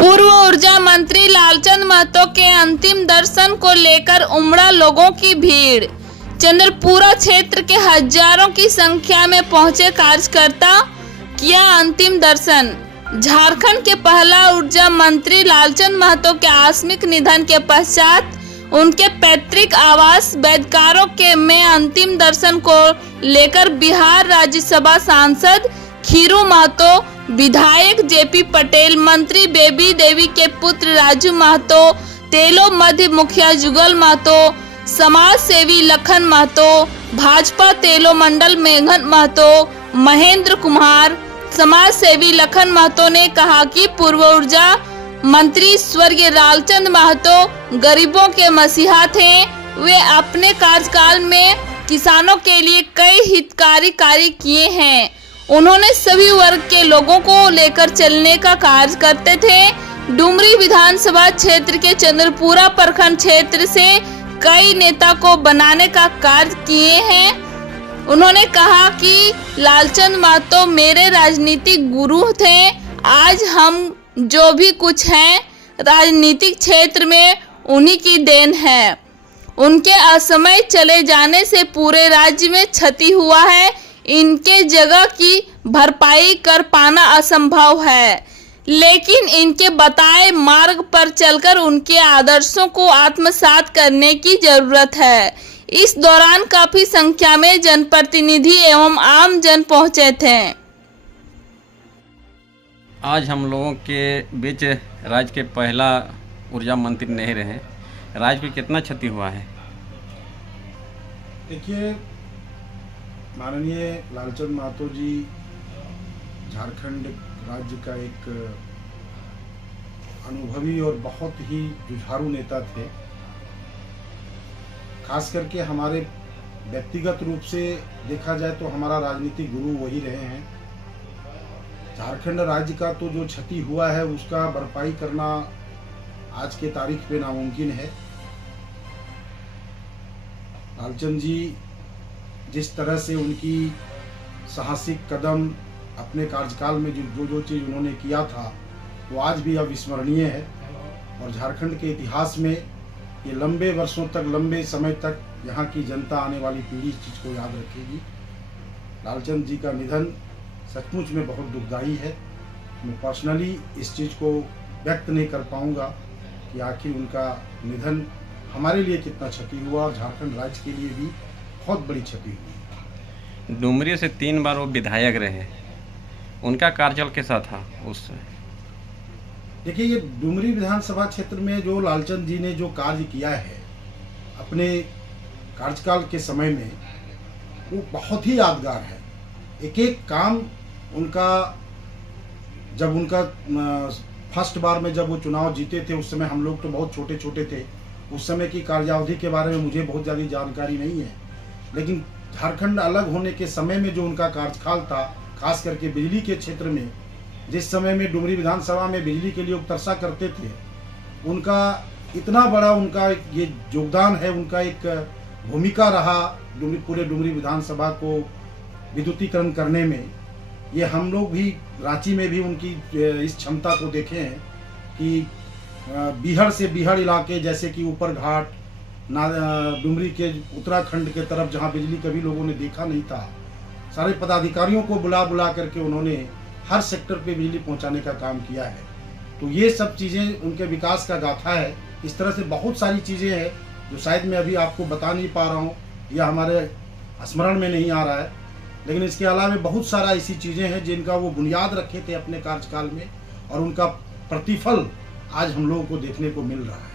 पूर्व ऊर्जा मंत्री लालचंद महतो के अंतिम दर्शन को लेकर उमड़ा लोगों की भीड़। चंद्रपुरा क्षेत्र के हजारों की संख्या में पहुंचे कार्यकर्ता किया अंतिम दर्शन। झारखंड के पहला ऊर्जा मंत्री लालचंद महतो के आकस्मिक निधन के पश्चात उनके पैतृक आवास बैदकारों के में अंतिम दर्शन को लेकर बिहार राज्यसभा सांसद खीरू महतो, विधायक जेपी पटेल, मंत्री बेबी देवी के पुत्र राजू महतो, तेलो मध्य मुखिया जुगल महतो, समाज सेवी लखन महतो, भाजपा तेलो मंडल मेघन महतो, महेंद्र कुमार, समाज सेवी लखन महतो ने कहा कि पूर्व ऊर्जा मंत्री स्वर्गीय लालचंद महतो गरीबों के मसीहा थे। वे अपने कार्यकाल में किसानों के लिए कई हितकारी कार्य किए हैं। उन्होंने सभी वर्ग के लोगों को लेकर चलने का कार्य करते थे। डुमरी विधानसभा क्षेत्र के चंद्रपुरा प्रखंड क्षेत्र से कई नेता को बनाने का कार्य किए हैं। उन्होंने कहा कि लालचंद महतो मेरे राजनीतिक गुरु थे। आज हम जो भी कुछ हैं राजनीतिक क्षेत्र में उन्हीं की देन है। उनके असमय चले जाने से पूरे राज्य में क्षति हुआ है। इनके जगह की भरपाई कर पाना असंभव है, लेकिन इनके बताए मार्ग पर चलकर उनके आदर्शों को आत्मसात करने की जरूरत है। इस दौरान काफी संख्या में जनप्रतिनिधि एवं आम जन पहुंचे थे। आज हम लोगों के बीच राज्य के पहला ऊर्जा मंत्री नहीं रहे। राज्य को कितना क्षति हुआ है? देखिए, माननीय लालचंद महतो जी झारखंड राज्य का एक अनुभवी और बहुत ही जुझारू नेता थे। खास करके हमारे व्यक्तिगत रूप से देखा जाए तो हमारा राजनीतिक गुरु वही रहे हैं। झारखंड राज्य का तो जो क्षति हुआ है उसका भरपाई करना आज के तारीख पे नामुमकिन है। लालचंद जी जिस तरह से उनकी साहसिक कदम अपने कार्यकाल में जो चीज़ उन्होंने किया था वो आज भी अविस्मरणीय है और झारखंड के इतिहास में ये लंबे वर्षों तक, लंबे समय तक यहाँ की जनता, आने वाली पीढ़ी इस चीज़ को याद रखेगी। लालचंद जी का निधन सचमुच में बहुत दुखदायी है। मैं पर्सनली इस चीज़ को व्यक्त नहीं कर पाऊँगा कि आखिर उनका निधन हमारे लिए कितना क्षति हुआ और झारखंड राज्य के लिए भी बहुत बड़ी क्षति हुई। डुमरी से 3 बार वो विधायक रहे। उनका कार्यकाल कैसा था उस? देखिए, ये डुमरी विधानसभा क्षेत्र में जो लालचंद जी ने जो कार्य किया है अपने कार्यकाल के समय में, वो बहुत ही यादगार है। एक एक काम उनका, जब उनका फर्स्ट बार में जब वो चुनाव जीते थे उस समय हम लोग तो बहुत छोटे छोटे थे। उस समय की कार्यावधि के बारे में मुझे बहुत ज़्यादा जानकारी नहीं है, लेकिन झारखंड अलग होने के समय में जो उनका कार्यकाल था, खास करके बिजली के क्षेत्र में, जिस समय में डुमरी विधानसभा में बिजली के लिए तरसा करते थे, उनका इतना बड़ा उनका ये योगदान है, उनका एक भूमिका रहा पूरे डुमरी विधानसभा को विद्युतीकरण करने में। ये हम लोग भी रांची में भी उनकी इस क्षमता को देखे हैं कि बिहार से बिहार इलाके जैसे कि ऊपर घाट डुमरी के उत्तराखंड के तरफ जहां बिजली कभी लोगों ने देखा नहीं था, सारे पदाधिकारियों को बुला करके उन्होंने हर सेक्टर पे बिजली पहुंचाने का काम किया है। तो ये सब चीज़ें उनके विकास का गाथा है। इस तरह से बहुत सारी चीज़ें हैं जो शायद मैं अभी आपको बता नहीं पा रहा हूँ या हमारे स्मरण में नहीं आ रहा है, लेकिन इसके अलावा बहुत सारा ऐसी चीज़ें हैं जिनका वो बुनियाद रखे थे अपने कार्यकाल में और उनका प्रतिफल आज हम लोगों को देखने को मिल रहा है।